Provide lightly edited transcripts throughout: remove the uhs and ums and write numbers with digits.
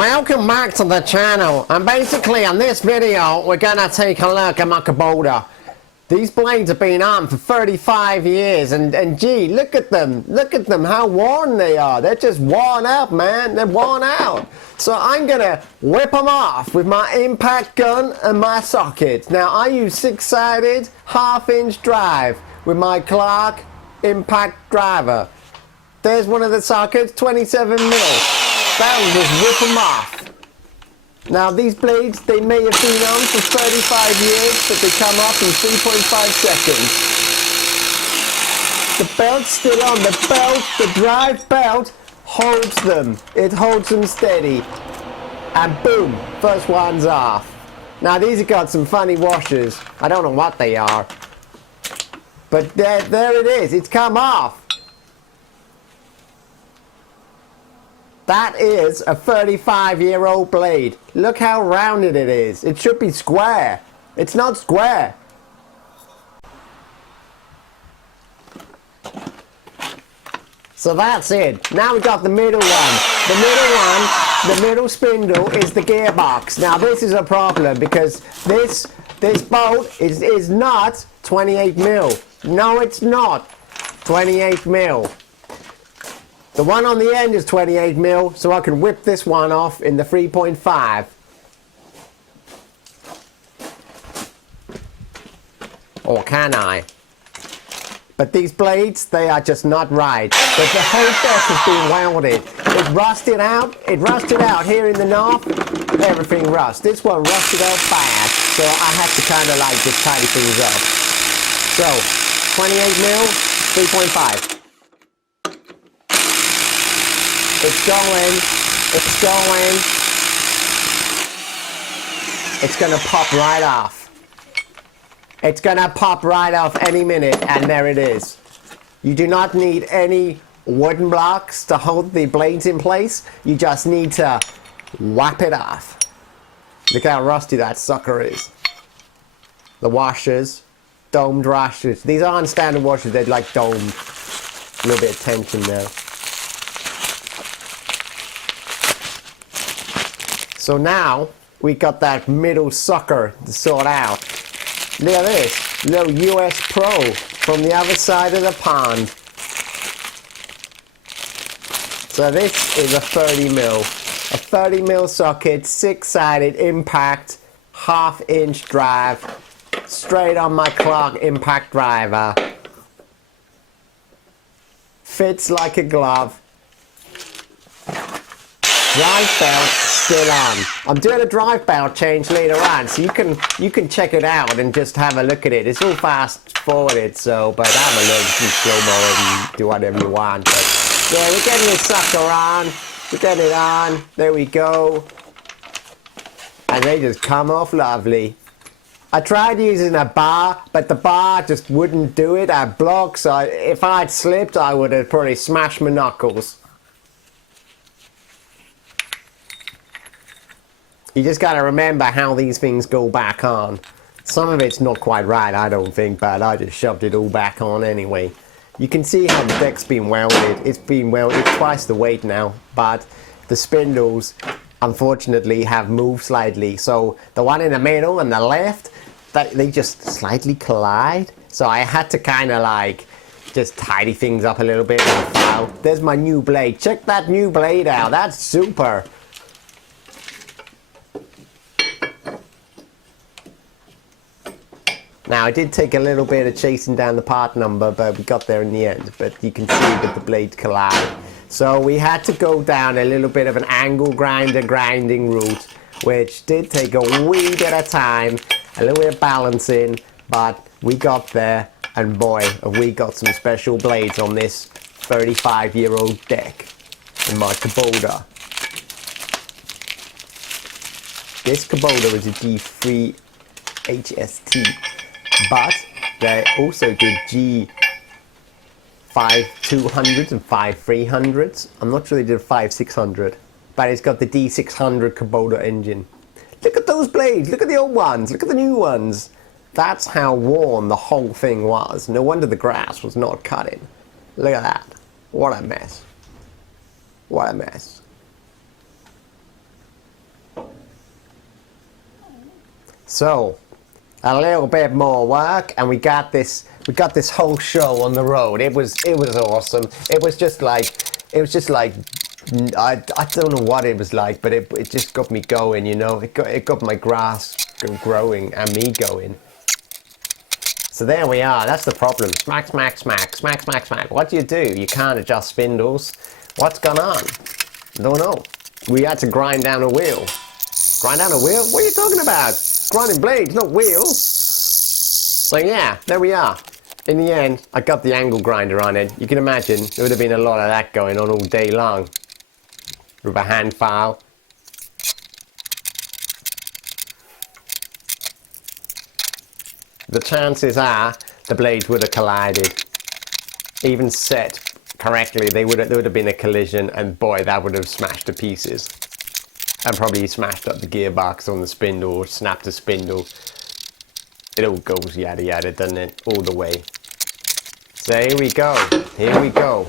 Welcome back to the channel, and basically on this video we're gonna take a look at my Kubota. These blades have been on for 35 years and gee, look at them how worn they are. They're just worn out, man, they're worn out. So I'm gonna whip them off with my impact gun and my sockets. Now I use 6-sided half-inch drive with my Clark impact driver. There's one of the sockets, 27 mil. That'll just whip them off. Now these blades, they may have been on for 35 years, but they come off in 3.5 seconds. The belt's still on. The drive belt holds them. It holds them steady. And boom, first one's off. Now these have got some funny washers. I don't know what they are. But there it is. It's come off. That is a 35-year-old blade. Look how rounded it is. It should be square. It's not square. So that's it. Now we've got the middle one. The middle spindle is the gearbox. Now this is a problem because this bolt is not 28 mil. No, it's not 28 mil. The one on the end is 28 mil, so I can whip this one off in the 3.5. Or can I? But these blades, they are just not right. But the whole deck has been welded. It rusted out here in the north. Everything rust. This one rusted out bad, so I had to kind of like just tidy things up. So, 28 mil, 3.5. It's going. It's gonna pop right off. It's gonna pop right off any minute, and there it is. You do not need any wooden blocks to hold the blades in place. You just need to whap it off. Look how rusty that sucker is. The washers, domed washers. These aren't standard washers, they're like domed. A little bit of tension there. So now we got that middle sucker to sort out. Look at this, little US Pro from the other side of the pond. So this is a 30 mil. A 30 mil socket, 6-sided impact, half-inch drive, straight on my Clark impact driver. Fits like a glove. Drive belt still on. I'm doing a drive belt change later on, so you can check it out and just have a look at it. It's all fast forwarded, so but have a look, you can slow-mo it and do whatever you want. But yeah, we're getting this sucker on. We're getting it on. There we go. And they just come off lovely. I tried using a bar, but the bar just wouldn't do it. I blocked, so if I'd slipped, I would have probably smashed my knuckles. You just gotta remember how these things go back on. Some of it's not quite right, I don't think, but I just shoved it all back on anyway. You can see how the deck's been welded. It's been welded twice the weight now, but the spindles, unfortunately, have moved slightly. So the one in the middle and the left, they just slightly collide. So I had to kind of like just tidy things up a little bit. There's my new blade. Check that new blade out. That's super. Now, it did take a little bit of chasing down the part number, but we got there in the end. But you can see that the blades collide. So we had to go down a little bit of an angle grinder grinding route, which did take a wee bit of time, a little bit of balancing, but we got there, and boy, have we got some special blades on this 35-year-old deck in my Kubota. This Kubota is a D3 HST. But they also did G5200s and 5300s. I'm not sure they did a 5600, but it's got the D600 Kubota engine. Look at those blades. Look at the old ones. Look at the new ones. That's how worn the whole thing was. No wonder the grass was not cutting. Look at that. What a mess. What a mess. So, a little bit more work, and we got this whole show on the road. It was awesome. It was just like I don't know what it was like, but it just got me going, you know. It got my grass growing and me going. So there we are. That's the problem. Smack, smack, smack, smack, smack, smack. What do? You can't adjust spindles. What's gone on? Don't know. We had to grind down a wheel. Grind down a wheel? What are you talking about? Grinding blades, not wheels. So yeah, there we are. In the end, I got the angle grinder on it. You can imagine there would have been a lot of that going on all day long. With a hand file. The chances are the blades would have collided. Even set correctly, there would have been a collision, and boy, that would have smashed to pieces. And probably smashed up the gearbox on the spindle, or snapped the spindle. It all goes yada yada, doesn't it? All the way. So here we go. Here we go.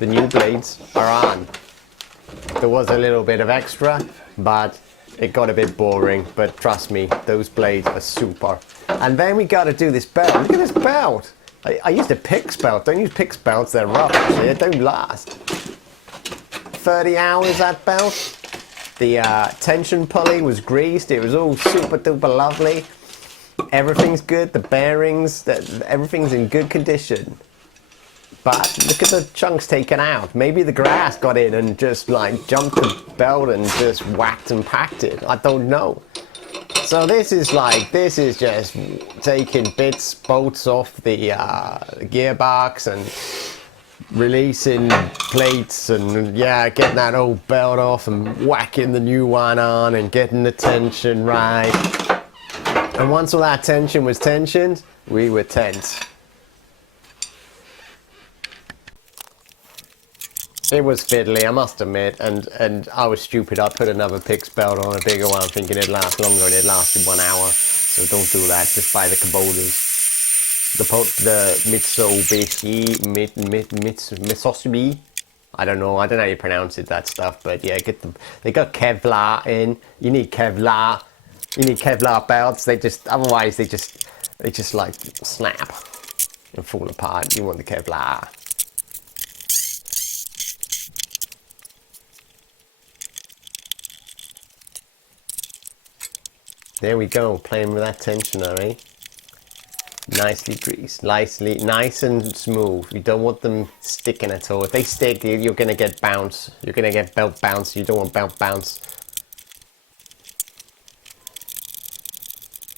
The new blades are on. There was a little bit of extra, but it got a bit boring. But trust me, those blades are super. And then we got to do this belt. Look at this belt. I used a PIX belt. Don't use PIX belts. They're rough. They don't last. 30 hours that belt. The tension pulley was greased. It was all super duper lovely. Everything's good. The bearings, everything's in good condition. But look at the chunks taken out. Maybe the grass got in and just like jumped the belt and just whacked and packed it. I don't know. So this is just taking bolts off the gearbox and releasing plates and yeah, getting that old belt off and whacking the new one on and getting the tension right. And once all that tension was tensioned, we were tense. It was fiddly, I must admit, and I was stupid. I put another PIX belt on, a bigger one, thinking it'd last longer, and it lasted 1 hour. So don't do that, just buy the Kubotas. The Mitsubishi, I don't know how you pronounce it, that stuff, but yeah, they got Kevlar in. You need Kevlar belts. Otherwise they just like snap and fall apart. You want the Kevlar. There we go, playing with that tensioner, eh? Nicely greased, nice and smooth. You don't want them sticking at all. If they stick, you're going to get bounce. You're going to get belt bounce. You don't want belt bounce.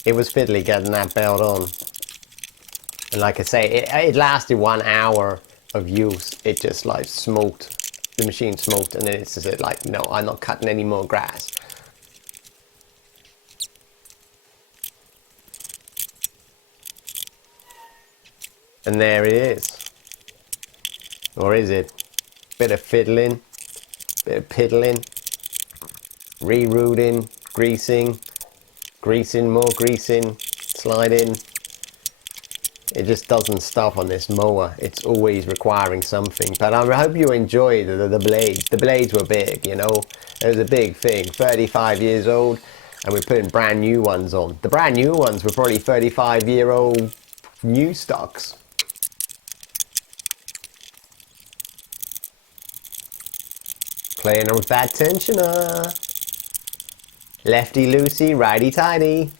It was fiddly getting that belt on. And like I say, it lasted 1 hour of use. It just like smoked. The machine smoked, and then it's just like, no, I'm not cutting any more grass. And there it is. Or is it? Bit of fiddling, bit of piddling, rerouting, greasing, more greasing, sliding. It just doesn't stop on this mower. It's always requiring something. But I hope you enjoyed the blades. The blades were big, you know. It was a big thing. 35 years old, and we're putting brand new ones on. The brand new ones were probably 35-year-old new stocks. Playing with that tensioner. Lefty loosey, righty tighty.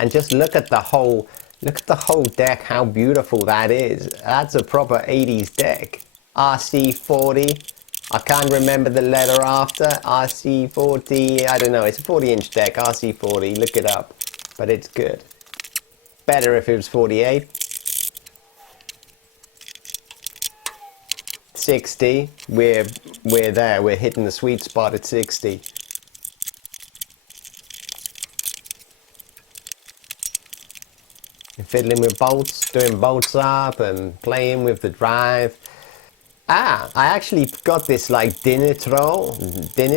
And just look at the whole deck, how beautiful that is. That's a proper 80s deck. RC40. I can't remember the letter after. RC40, I don't know. It's a 40-inch deck, RC40. Look it up. But it's good. Better if it was 48. 60, we're there, we're hitting the sweet spot at 60. Fiddling with bolts, doing bolts up and playing with the drive. I actually got this like dinner towel, I don't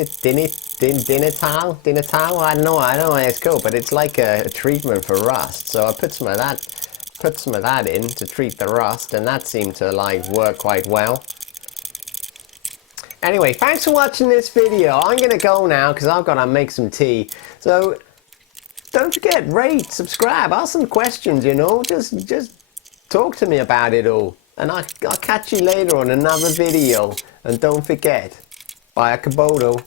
know what it's called, but it's like a treatment for rust. So I put some of that in to treat the rust, and that seemed to like work quite well. Anyway, thanks for watching this video. I'm gonna go now because I've got to make some tea. So don't forget, rate, subscribe, ask some questions, you know, just talk to me about it all. And I'll catch you later on another video. And don't forget, buy a Kubota.